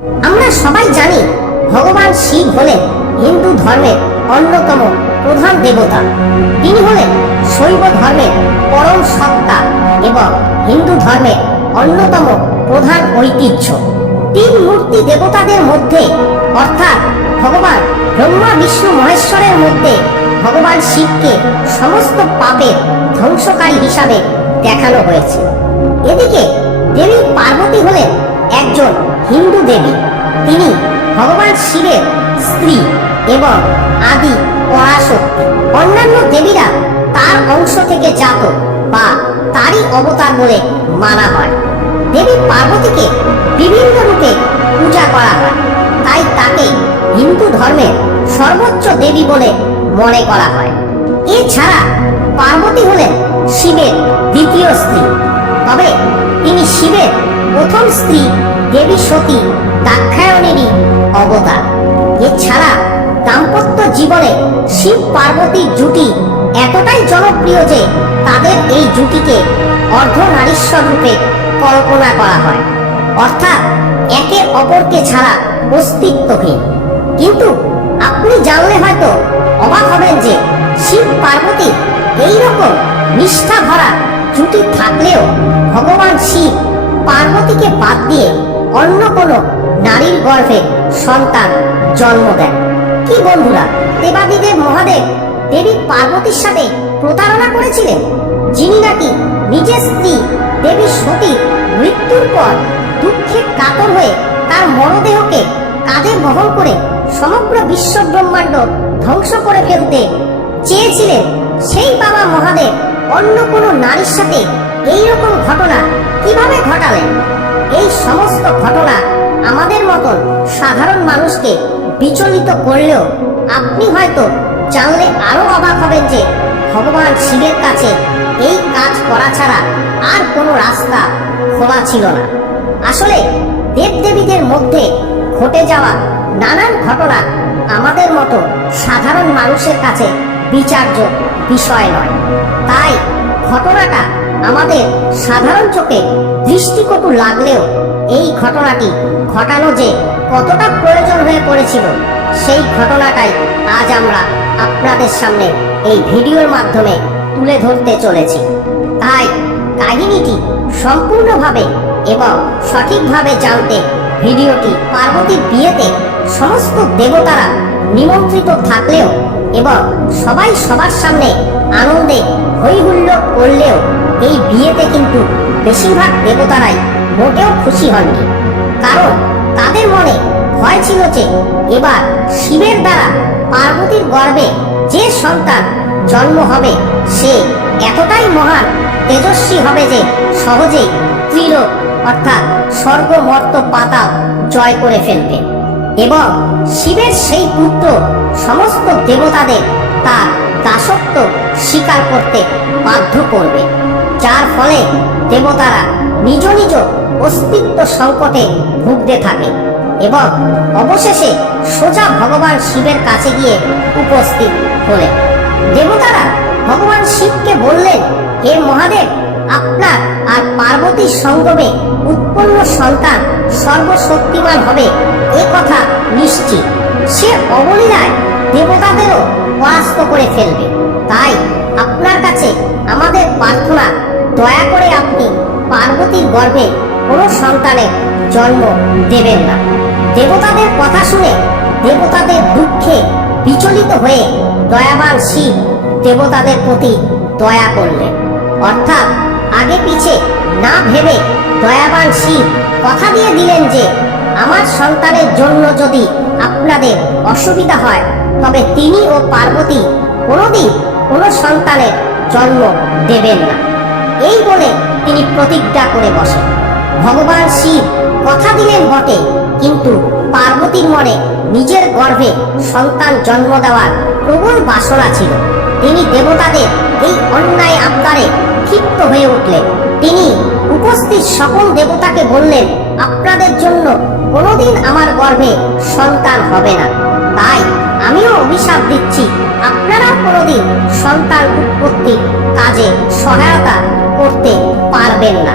আমরা সবাই জানি ভগবান শিব হলেন হিন্দু ধর্মের অন্যতম প্রধান দেবতা। তিনি হলেন শৈব ধর্মের পরম সত্তা এবং হিন্দু ধর্মের অন্যতম প্রধান ঐতিহ্য। তিন মূর্তি দেবতাদের মধ্যে অর্থাৎ ভগবান ব্রহ্মা বিষ্ণু মহেশ্বরের মধ্যে ভগবান শিবকে সমস্ত পাপের ধ্বংসকারী হিসাবে দেখানো হয়েছে। এদিকে দেবী পার্বতী হলেন একজন হিন্দু দেবী। তিনি ভগবান শিবের স্ত্রী এবং আদি পরাশক্তি। অন্যান্য দেবীরা তার অংশ থেকে জাত বা তারই অবতার বলে মানা হয়। দেবী পার্বতীকে বিভিন্ন রূপে পূজা করা হয়, তাই তাকে হিন্দু ধর্মের সর্বোচ্চ দেবী বলে মনে করা হয়। এছাড়া পার্বতী হলেন শিবের দ্বিতীয় স্ত্রী, তবে তিনি শিবের প্রথম স্ত্রী দেবী সতী দাক্ষায়ণীরই অবতার। এছাড়া দাম্পত্য জীবনে শিব পার্বতীর জুটি এতটাই জনপ্রিয় যে তাদের এই জুটিকে অর্ধনারীশ্বর রূপে কল্পনা করা হয়, অর্থাৎ একে অপরকে ছাড়া অস্তিত্বহীন। কিন্তু আপনি জানলে হয়তো অবাক হবেন যে শিব পার্বতীর এইরকম নিষ্ঠা ভরা জুটি থাকলেও ভগবান শিব পার্বতীকে বাদ দিয়ে অন্য কোনো নারীর গর্ভে সন্তান জন্ম দেন। কি বন্ধুরা, দেবাদিদেব মহাদেব দেবী পার্বতীর সাথে প্রতারণা করেছিলেন, যিনি নাকি নিজের স্ত্রী দেবী সতীর মৃত্যুর পর দুঃখে কাতর হয়ে তার মরদেহকে কাঁধে বহন করে সমগ্র বিশ্ব ব্রহ্মাণ্ড ধ্বংস করে ফেলতে চেয়েছিলেন। সেই বাবা মহাদেব অন্য কোনো নারীর সাথে এইরকম ঘটনা কিভাবে ঘটালেন? এই সমস্ত ঘটনা আমাদের মতন সাধারণ মানুষকে বিচলিত করলেও আপনি হয়তো জানলে আরো অবাক হবেন যে ভগবান শিবের কাছে এই কাজ করা ছাড়া আর কোনো রাস্তা খোলা ছিল না। আসলে দেবদেবীদের মধ্যে ঘটে যাওয়া নানান ঘটনা আমাদের মতো সাধারণ মানুষের কাছে বিচার্য বিষয় নয়। তাই ঘটনাটা আমাদের সাধারণ চোখে দৃষ্টিকটু লাগলেও এই ঘটনাটি ঘটানো যে কতটা প্রয়োজন হয়ে পড়েছিল সেই ঘটনাটাই আজ আমরা আপনাদের সামনে এই ভিডিওর মাধ্যমে তুলে ধরতে চলেছি। তাই কাহিনীটি সম্পূর্ণভাবে এবং সঠিকভাবে জানতে ভিডিওটি পার্বতীর বিয়েতে সমস্ত দেবতারা নিমন্ত্রিত থাকলেও এবং সবাই সবার সামনে আনন্দে হই হুল্লোড় করলেও এই বিয়েতে কিন্তু বেশিরভাগ দেবতারাই মোটেও খুশি হননি। কারণ তাদের মনে ভয় ছিল যে এবার শিবের দ্বারা পার্বতীর গর্ভে যে সন্তান জন্ম হবে সে এতটাই মহান তেজস্বী হবে যে সহজেই ত্রিলোক অর্থাৎ স্বর্গ মর্ত পাতাল জয় করে ফেলবে এবং শিবের সেই পুত্র সমস্ত দেবতাদের তার দাসত্ব স্বীকার করতে বাধ্য করবে, যার ফলে দেবতারা নিজ নিজ অস্তিত্ব সংকটে ভুগতে থাকে এবং অবশেষে সোজা ভগবান শিবের কাছে গিয়ে উপস্থিত হলেন। দেবতারা ভগবান শিবকে বললেন, হে মহাদেব, আপনার আর পার্বতীর সঙ্গমে উৎপন্ন সন্তান সর্বশক্তিমান হবে এ কথা নিশ্চিত। সে অবলীলায় দেবতাদেরও পরাস্ত করে ফেলবে। তাই আপনার কাছে আমাদের প্রার্থনা, দয়া করে আপনি পার্বতীর গর্ভে কোনো সন্তানের জন্ম দেবেন না। দেবতাদের কথা শুনে দেবতাদের দুঃখে বিচলিত হয়ে দয়াবান শিব দেবতাদের প্রতি দয়া করলেন, অর্থাৎ আগে পিছে না ভেবে দয়াবান শিব কথা দিয়ে দিলেন যে আমার সন্তানের জন্য যদি আপনাদের অসুবিধা হয় তবে তিনি ও পার্বতী কোনোদিন কোনো সন্তানের জন্ম দেবেন না। এই বলে তিনি প্রতিজ্ঞা করে বসেন। ভগবান শিব কথা দিলেন বটে, কিন্তু পার্বতীর মনে নিজের গর্ভে সন্তান জন্ম দেওয়ার প্রবল বাসনা ছিল। তিনি দেবতাদের এই অন্যায় আবদারে ক্ষিপ্ত হয়ে উঠলেন। তিনি উপস্থিত সকল দেবতাকে বললেন, আপনাদের জন্য কোনোদিন আমার গর্ভে সন্তান হবে না, তাই আমিও অভিশাপ দিচ্ছি, আপনারা কোনোদিন সন্তান উৎপত্তির কাজে সহায়তা করতে পারবেন না।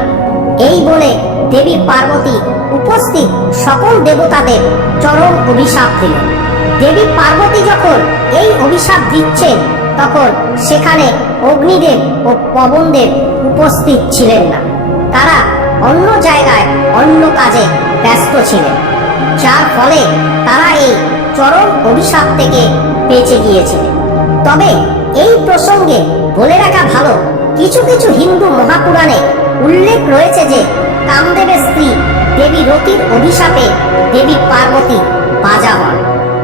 এই বলে দেবী পার্বতী উপস্থিত সকল দেবতাদের চরম অভিশাপ দিলেন। দেবী পার্বতী যখন এই অভিশাপ দিচ্ছেন তখন সেখানে অগ্নিদেব ও পবনদেব উপস্থিত ছিলেন না। তারা অন্য জায়গায় অন্য কাজে ব্যস্ত ছিলেন, যার ফলে তারা এই চরম অভিশাপ থেকে বেঁচে গিয়েছিলেন। তবে এই প্রসঙ্গে বলে রাখা ভালো, কিছু কিছু হিন্দু মহাপুরাণে উল্লেখ রয়েছে যে কামদেবের স্ত্রী দেবী রতির অভিশাপে দেবী পার্বতী বাজা হন,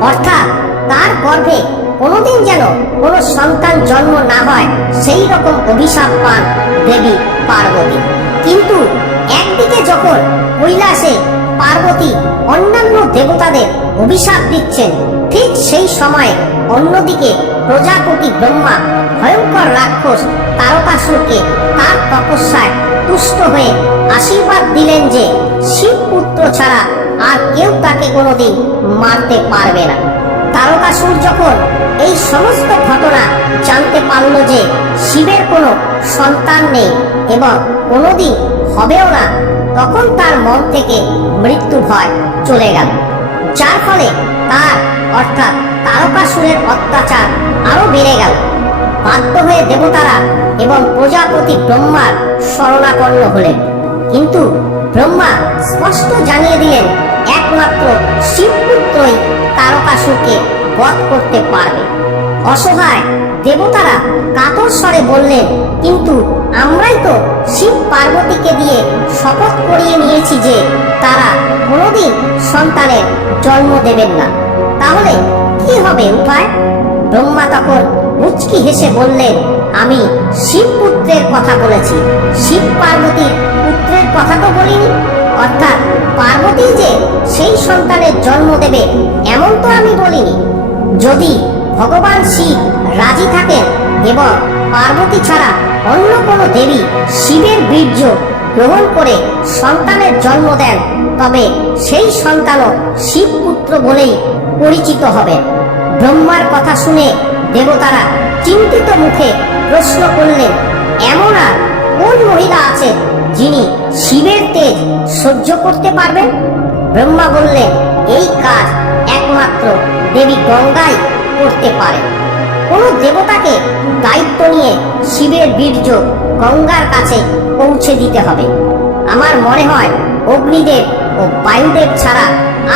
অর্থাৎ তার গর্ভে কোনোদিন যেন কোনো সন্তান জন্ম না হয় সেই রকম অভিশাপ পান দেবী পার্বতী। কিন্তু একদিকে যখন কৈলাসে পার্বতী অন্যান্য দেবতাদের অভিশাপ দিচ্ছেন, ঠিক সেই সময়ে অন্যদিকে প্রজাপতি ব্রহ্মা ভয়ঙ্কর রাক্ষস তারকাসুরকে তার তপস্যায় তুষ্ট হয়ে আশীর্বাদ দিলেন যে শিবপুত্র ছাড়া আর কেউ তাকে কোনোদিন মারতে পারবে না। তারকাসুর যখন এই সমস্ত ঘটনা জানতে পারল যে শিবের কোনো সন্তান নেই এবং কোনোদিন হবেও না, তখন তার মন থেকে মৃত্যু ভয় চলে গেল, যার ফলে তার অর্থাৎ তারকাসুরের অত্যাচার আরো বেড়ে গেল। বাধ্য হয়ে দেবতারা এবং প্রজাপতি ব্রহ্মার শরণাপন্ন হলেন, কিন্তু ব্রহ্মা স্পষ্ট জানিয়ে দিলেন একমাত্র শিবপুত্রই তারকাসুরকে বধ করতে পারবে। অসহায় দেবতারা কাতর স্বরে বললেন, কিন্তু আমরাই তো শিব পার্বতীকে দিয়ে শপথ করিয়ে নিয়েছি যে তারা কোনোদিন সন্তানের জন্ম দেবেন না, তাহলে কি হবে উপায়? ব্রহ্মা তখন মুচকি হেসে বললেন, আমি শিবপুত্রের কথা বলেছি, শিব পার্বতীর পুত্রের কথা তো বলিনি। অর্থাৎ পার্বতী যে সেই সন্তানের জন্ম দেবে এমন তো আমি বলিনি। যদি ভগবান শিব রাজি থাকেন এবং পার্বতী ছাড়া অন্য কোনো দেবী শিবের বীর্য গ্রহণ করে সন্তানের জন্ম দেন, তবে সেই সন্তানও শিবপুত্র বলেই পরিচিত হবে। ব্রহ্মার কথা শুনে দেবতারা চিন্তিত মুখে প্রশ্ন করলেন, এমন আর কোন মহিলা আছে যিনি শিবের তেজ সহ্য করতে পারবেন? ব্রহ্মা বললেন, এই কাজ একমাত্র দেবী গঙ্গাই করতে পারে। কোন দেবতাকে দায়িত্ব নিয়ে শিবের বীর্য গঙ্গার কাছে পৌঁছে দিতে হবে। আমার মনে হয় অগ্নিদেব ও বায়ুদেব ছাড়া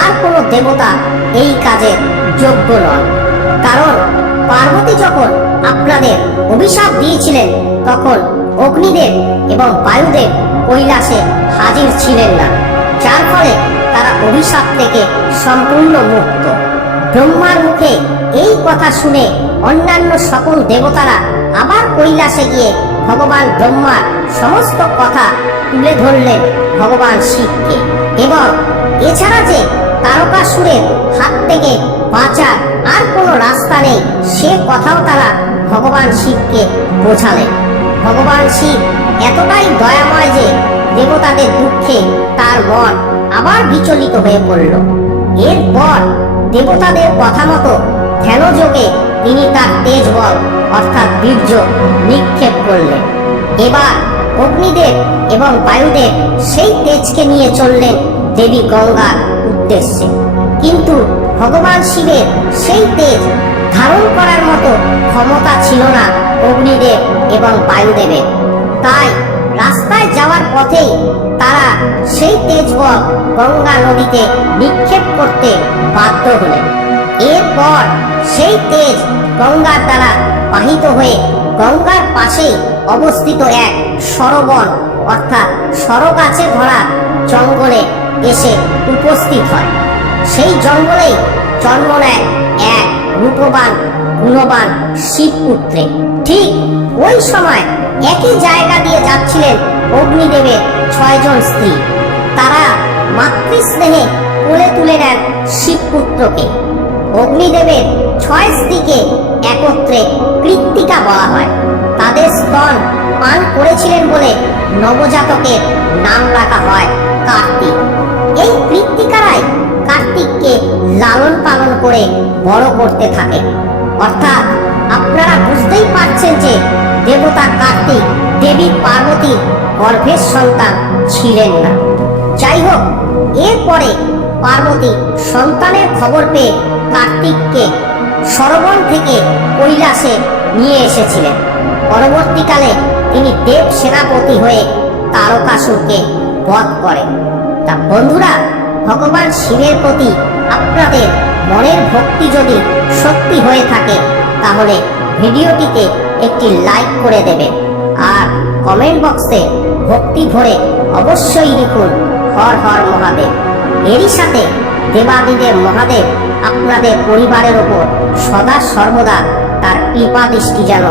আর কোনো দেবতা এই কাজে যোগ্য নন। কারণ পার্বতী যখন আপনাদের অভিশাপ দিয়েছিলেন তখন অগ্নিদেব এবং বায়ুদেব কৈলাসে হাজির ছিলেন না, যার ফলে তারা অভিশাপ থেকে সম্পূর্ণ মুক্ত। ব্রহ্মার মুখে এই কথা শুনে অন্যান্য সকল দেবতারা আবার কৈলাসে গিয়ে ভগবান ব্রহ্মার সমস্ত কথা তুলে ধরলেন ভগবান শিবকে, এবং এছাড়া যে তারকাসুরের হাত থেকে বাঁচার আর কোনো রাস্তা নেই সে কথাও তারা ভগবান শিবকে বোঝালেন। ভগবান শিব এতটাই দয়াময় যে দেবতাদের দুঃখে তার মন আবার বিচলিত হয়ে পড়ল। এরপর দেবতাদের কথা মতো ধ্যানযোগে তিনি তার তেজ বল অর্থাৎ বীর্য নিক্ষেপ করলেন। এবার অগ্নিদেব এবং বায়ুদেব সেই তেজকে নিয়ে চললেন দেবী গঙ্গার উদ্দেশ্যে, কিন্তু ভগবান শিবের সেই তেজ ধারণ করার মতো ক্ষমতা ছিল না অগ্নিদেব এবং বায়ুদেবের। তাই রাস্তায় যাওয়ার পথেই তারা সেই তেজ বল গঙ্গা নদীতে নিক্ষেপ করতে বাধ্য হলেন। এরপর সেই তেজ গঙ্গার দ্বারা বাহিত হয়ে গঙ্গার পাশেই অবস্থিত এক সরবন অর্থাৎ সরগাছে ভরা জঙ্গলে এসে উপস্থিত হয়। সেই জঙ্গলেই জন্ম নেয় এক রূপবান গুণবান শিবপুত্রে। ঠিক ওই সময় একই জায়গা দিয়ে যাচ্ছিলেন অগ্নিদেবের 6 জন স্ত্রী। তারা মাতৃস্নেহে কোলে তুলে নেন শিবপুত্রকে। অগ্নিদেবের 6 স্ত্রীকে একত্রে কৃত্তিকা বলা হয়। তাদের স্তন পান করেছিলেন বলে নবজাতকের নাম রাখা হয় কার্তিক। এই কৃত্তিকারাই কার্তিককে লালন পালন করে বড় করতে থাকে। অর্থাৎ আপনারা বুঝতেই পারছেন যে দেবতা কার্তিক দেবী পার্বতীর গর্ভের সন্তান ছিলেন না। যাই হোক, এরপরে পার্বতী সন্তানের খবর পেয়ে কার্তিককে সরবন থেকে কৈলাসে নিয়ে এসেছিলেন। পরবর্তীকালে তিনি দেব সেনাপতি হয়ে তারকাসুরকে বধ করেন। তা বন্ধুরা, ভগবান শিবের প্রতি আপনাদের মনের ভক্তি যদি সত্যি হয়ে থাকে তাহলে ভিডিওটিতে একটি লাইক করে দেবেন, আর কমেন্ট বক্সে ভক্তি ভরে অবশ্যই লিখুন হর হর মহাদেব। এরই সাথে দেবাদিদেব মহাদেব আপনাদের পরিবারের ওপর সদা সর্বদা তার কৃপা দৃষ্টি যেন